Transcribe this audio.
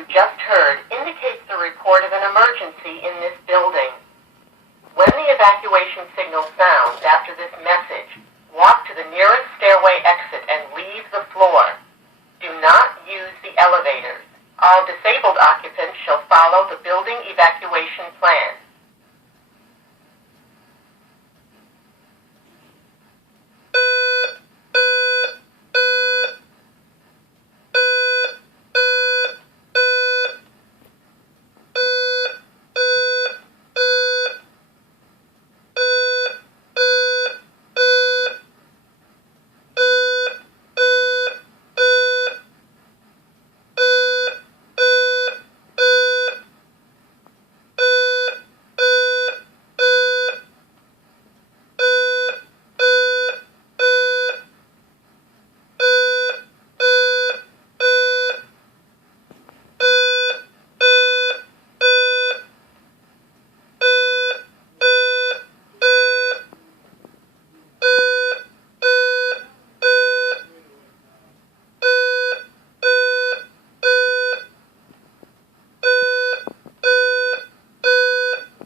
you just heard indicates the report of an emergency in this building. When the evacuation signal sounds after this message, walk to the nearest stairway exit and leave the floor. Do not use the elevators. All disabled occupants shall follow the building evacuation plan.